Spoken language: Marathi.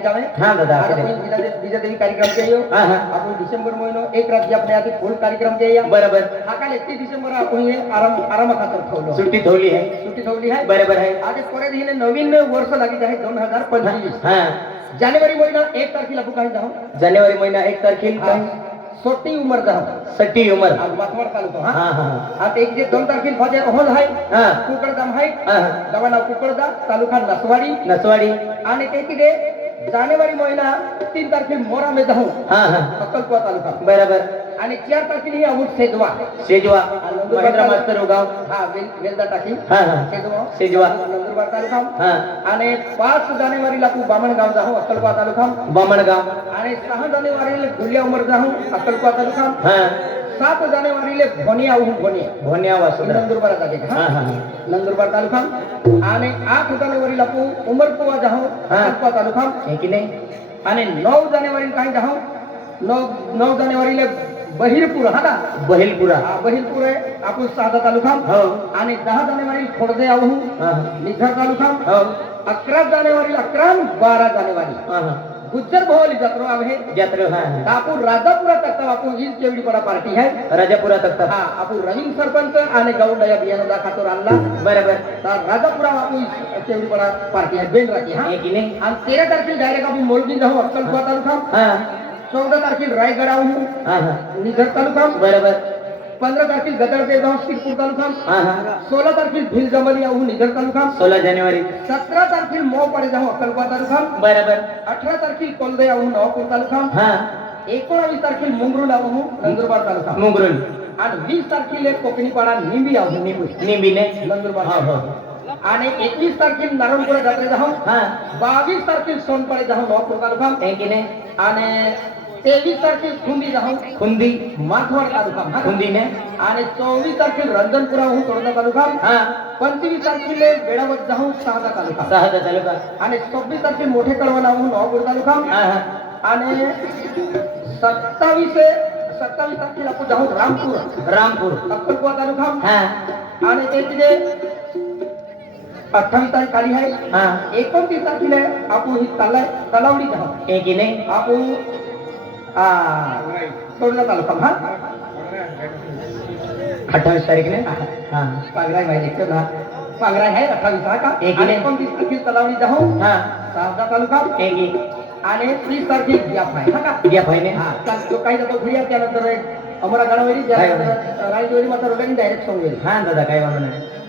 आखी जावे हाँ दादा आज आखी आपण बीजा देवी कार्यक्रम के यो हाँ हाँ आपण डिसेंबर महिनो एक रात आपल्या आधी फुल कार्यक्रम के या बरोबर हा काल 31 डिसेंबर आपण हे आराम खातर ठेवलो सुट्टी ठेवली आहे सुट्टी ठेवली आहे बरोबर आहे आज परत हिने नवीन वर्ष लागीत आहे 2025 हाँ जानेवारी महिना 1 तारखेला बुक आहे जाऊ जानेवारी महिना 1 तारखेला सोटी उमर जाऊ सट्टी उमर आज वातवड चालतो हा हाँ हाँ आता एक जे 2 तारखेला फजे होल आहे हाँ कुकडदाम आहे हाँ दवाना कुकडदा तालुका नसवाडी नसवाडी आणि ते किती जानेवारी महिना 3 तारखेला मोरा में जाऊ हाँ हाँ अक्कलकुवा तालुका बरोबर आणि 4 तारखेला ही अमुक सेजवा सेजवा महेंद्र मास्तर उगाव हा वेलदा टाकी हाँ हाँ सेजवा सेजवा नंदुरबार तालुका हाँ आणि 5 जानेवारीला तू बामणगाव जाऊ अक्कलकुवा तालुका बामणगाव आणि 6 जानेवारीला गुलिया उमर जाऊ अक्कलकुवा तालुका हाँ 7 जानेवारीला भोनिया भोन्या वासुदा नंदुरबार जागे हाँ हाँ नंदुरबार तालुका आणि 8 जानेवारीला तू उमरकुवा जाऊ अक्कलकुवा तालुका है की नहीं आणि 9 जानेवारीला काय जाऊ 9 जानेवारीला बहिरपूर हा ना बहिलपुरा बहिरपूर आहे आपण 6 तालुका हो आणि 10 जानेवारी खोडदे आहू हाँ निझर तालुका हो 11 जानेवारी 11 आणि 12 जानेवारी हाँ गुज्जर भवाली जत्रा आहे जात्रा हाँ आपण राजापुरा तक आपण ही केवढी बडा पार्टी आहे राजापुरा तक हा आपण रवीन सरपंच आणि गौंड या बियाणं दाखवतो आणला बरोबर तर राजापुरा आपण केवढी बडा पार्टी आहे बेन राहते हा है की नहीं आणि 13 तारखेला डायरेक्ट आपण मोलगी जाऊ अक्कलकुवा तालुका हाँ 14 तारखेला रायगड आहू हाँ हाँ निझर तालुका बरोबर 15 तारखेला गदर जाऊ शिरपूर तालुका हाँ हाँ 16 तारखेला भिल जमली आहू निझर तालुका 16 जानेवारी 17 तारखेला मोपाडे जाऊ अक्कलकुवा तालुका बरोबर 18 तारखेला कोलदे आहू नवापूर तालुका हाँ 19 तारखेला मुंगरुल आहू नंदुरबार तालुका मुंगरुल आणि 20 तारखेला कोकणीपाडा निंबी आहू निंबी ने नंदुरबार हाँ हाँ आणि 21 तारखेला नारायणपुरा जत्रे जाऊ हाँ 22 तारखेला सोनपाडे जाऊ नवापूर तालुका है की नहीं आणि 23 तारखेला खुंदी जाऊ खुंदी माथवाड तालुका हा. खुंदी ने आणि 24 तारखेला रंजनपुरा होऊन तोडा तालुका हाँ 25 तारखेला बेडावत जाऊन शहादा तालुका सहादा तालुका आणि 26 तारखेला मोठे कळवण होऊन नवापूर तालुका हाँ हाँ आणि 27 तारखेला आपण जाऊ रामपूर रामपुर अक्कलकुवा तालुका हाँ आणि ते तिथे 28 तारीख आली आहे हाँ 29 तारखेला आपण ही तलावडी जाऊ है की नहीं आपण तोडला तालुका हा 28 तारीख ने हाँ पांगराय माहिती ना पांगराय आहे 28 हा का एक आणि ने. 29 तारखेला तलावडी जाऊ हाँ सावदा तालुका है की आणि 30 तारखेला बियाप आहे हा का या भाई ने हा तो काही जातो घरी त्यानंतर अमरा गणवरी रायदेवरी माता रोगाने डायरेक्ट सांगेल हाँ दादा काय वांधो नाही